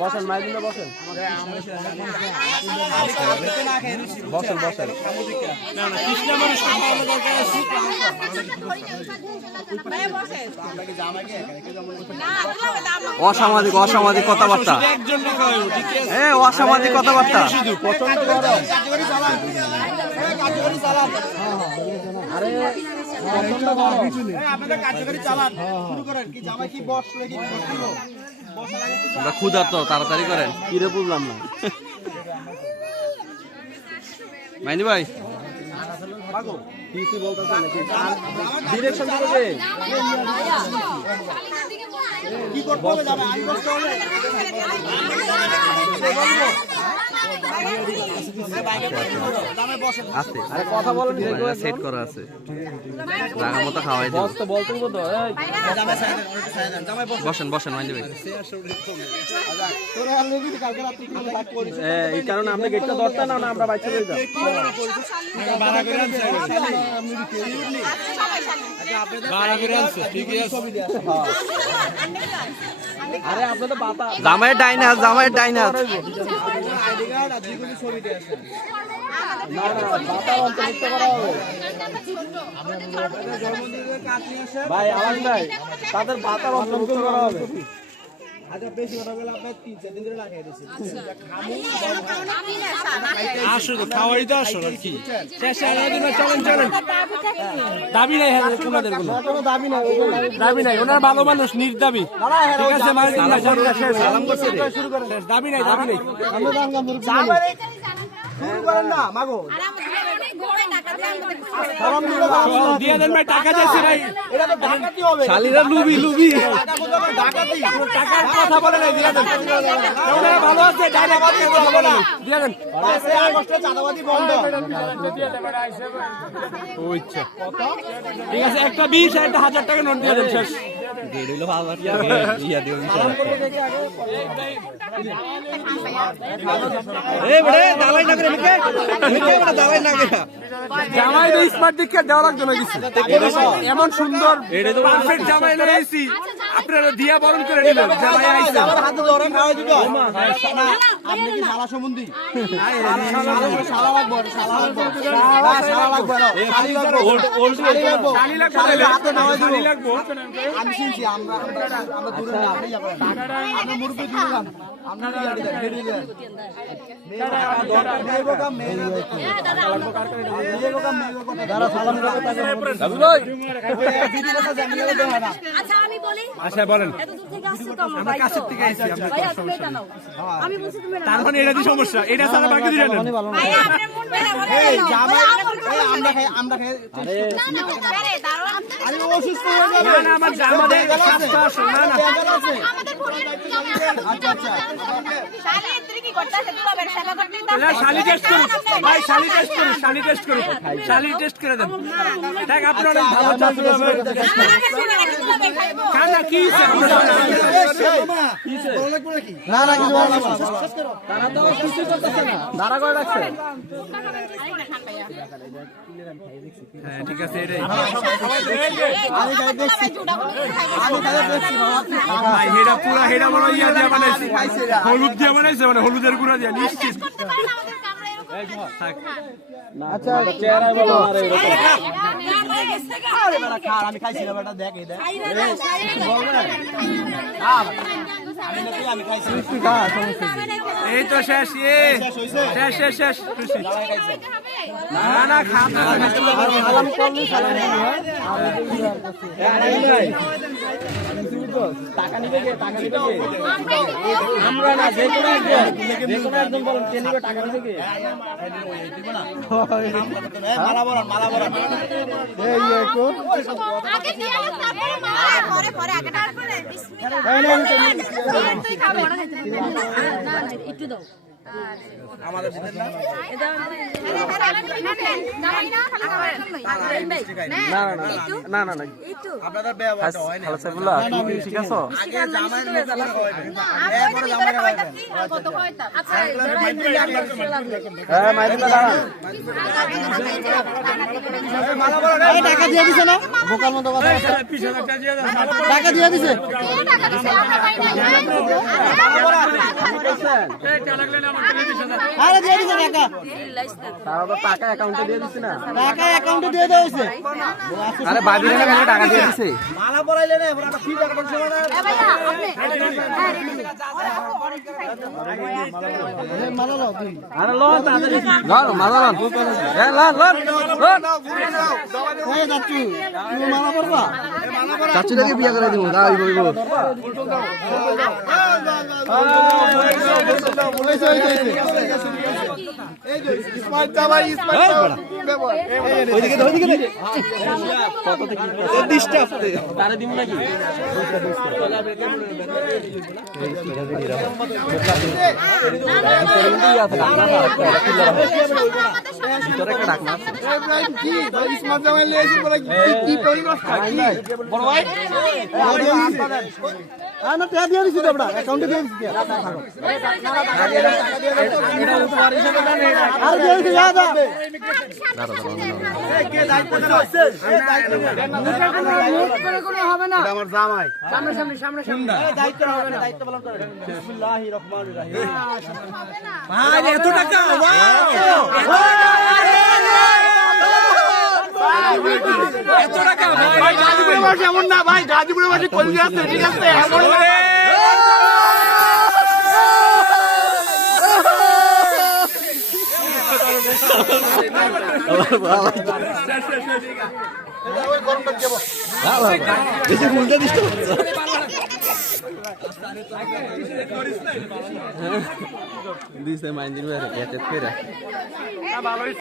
বসেন মাইদিনা বসেন বসেন বসেন অসামাজিক অসামাজিক কথাবার্তা অসামাজিক কথাবার্তা ক্ষুধার্ত তাড়াতাড়ি করেন কিরে বুঝলাম না মাইনি ভাই কিছু বলতেছে নাকি ডিরেকশন দিবে কি করতে হবে জানা আই করতে হবে আছে আরে কথা বলেন সেট করা আছে জায়গা মতো খাওয়াই দিই বস তো বলতে বলতো বসেন বসেন মাইনি ভাই তোরা লবি কালকে রাতে কি লাগ করিস এই কারণে আমরা গেটটা ধরতে না আমরা বাইরে চলে যাব বাড়া করে আনছে বাড়া করে আনছে ঠিক আছে আরে আপনি তো বাতা জামাই ডাইনাস আইডি কার্ড আর যেগুলো ছবিতে আছে না না বাতা অন্তর্ভুক্ত করা হবে জন্মদিনের কাজ নিয়ে আসে ভাই আওয়াজ নাই তাদের বাতা অন্তর্ভুক্ত করা হবে আচ্ছা বেশি কথা বলে আপনি 3-4 দিন ধরে লাগিয়ে দিয়েছেন আসো তো খাওয়াই তো আসো আর কি শেষ আলাদা না চলেন দাবি নাই হ্যাঁ তোমাদের কোনো দাবি নাই ওনার ভালো মানুষ নির্দাবি ঠিক আছে মাঝে সালাম করছে শুরু করেন দাবি নাই আমরা গান শুরু করেন না মাগো দিয়া দেন ভাই টাকা চাইছি ভাই এটা তো ডাকাতি হবে শালিরা লুবি ডাকাতি টাকার কথা বলে না দিয়া দেন ওনারা ভালো আছে ডাইরেক্ট দিয়ে হবে না দিয়া দেন 5 আগস্টে চাঁদাবাজি বন্ধ ও ইচ্ছা কত ঠিক আছে একটা 20 আর একটা 1000 টাকা নোট দিয়ে দেন শেষ দেড় হইলো আবার ইয়া দিও এই বড়ে দালাই না করে মিকে বড় দালাই না করে জামাই তো স্মার্ট দেখে দেওয়া লাগবে না কিছু এমন সুন্দর পারফেক্ট জামাই লাগাইছি আপনারা দিয়া বরণ করে নিলেন জামাই আইছে আমার হাতে ধরে খাওয়াই দিবে আপনি কি শালা সম্বন্ধী শালা লাগবে শালা লাগবে হাতে নামাই দিব আমি শুনছি আমরা দূরে না আপনি যাবেন আমরা মুরগি দিলাম আমরা রেডি দেন মেয়েগো কাম মেয়েগো কাম দাদা সালাম করে দাদু ভাই ভিডিও কথা জানিয়ে দেব না আচ্ছা আমি বলি আচ্ছা বলেন এত দূর থেকে আসছো তো আমরা কাছের থেকে আইছি আমরা সমস্যা নেই আমি বলছি তুমি তার মানে এটা কি সমস্যা এটা সারা বাকি দিলেন ভাই আপনার মন বেলা বলে এই জামাই আমরা খাই আরে দাঁড়াও আরে অসুস্থ হয়ে যাবে না আমার আমাদের স্বাস্থ্য আছে না না আমাদের ফোনে আচ্ছা আচ্ছা শালি এত্রি কি করতেছে তুই বাবার সেবা করতে না শালি টেস্ট করুন ভাই শালি টেস্ট করুন শালি টেস্ট করে দেন দেখ আপনারা অনেক ভালো চাকরি হবে খানা কি না না কিছু বলা না তারা তো কিছু করতেছে না দাঁড়া করে রাখছে হ্যাঁ ঠিক আছে এটাই আমি খাই দেখছি ভাই হেডা পুরো হেডা বড় ইয়া দিয়ে বানাইছি হলুদ দিয়ে বানাইছে মানে হলুদের গুঁড়া দিয়ে নিশ্চিত আচ্ছা চেহারা বলো আরে আরে বড় খা আমি খাইছি না বেটা দেখ এই দেখ বলবে আমি খাইছি তুই খা সমস্যা এই তো শেষ শেষ খুশি না না খা সালাম করলি সালাম টাকা নিবে কে আমরা না যে কোনো একজন বলেন কে নিবে টাকা নিবে কে মালা বলেন এই একটু আগে দিয়ে পরে আগে তারপরে বিসমিল্লাহ তুই খাবে না একটু দাও আমাদের দিতেন না? না না না আপনাদের ব্যবহারটা হয় না। খালা সাইফুল্লাহ তুমি ঠিক আছো? আগে জামাইয়ের মুখ করে খাওয়াইবেন। এরপরে জামাইকে খাওয়াইবেন। হ্যাঁ মাইদুল্লাহ দাঁড়ান। টাকা দিয়ে দিছে না বোকার মতো কথা টাকা দিয়ে দিছে আরে দিয়ে দিছে টাকা তারা তো টাকা অ্যাকাউন্টে দিয়ে দিছে না? টাকা অ্যাকাউন্টে দিয়ে দেওয়া হয়েছে আরে বাদিরে না টাকা দিয়ে দিছে। মালা পরাইলে না এবার একটা ফি টাকা করছে মানে মালা লাও তুমি আরে লন তাড়াতাড়ি লন মালা লন হ্যাঁ লন লন লন ওই যাচ্ছি তুমি মালা পরবা চাচু থেকে বিয়ে করে দিব দাও বইব ওইদিকে ওইদিকে কত থেকে ডিস্টার্ব তারে দিব নাকি না টাকা দিয়ে দিছি তো আমরা অ্যাকাউন্টে দিয়ে দিছি আর দিয়ে দিছি যা যা আমার জামাই সামনে দায়িত্ব হবে না দায়িত্ব পালন করেন বিসমিল্লাহির রহমানির রহিম ভাই এত টাকা এত টাকা ভাই গাজীপুরের মাঝে এমন না ভাই গাজীপুরের মাঝে কলজি আছে ঠিক আছে এমন না বেশি ফুলটা দিতে দিছে মাইন্দির বেরে কেটে ফেরা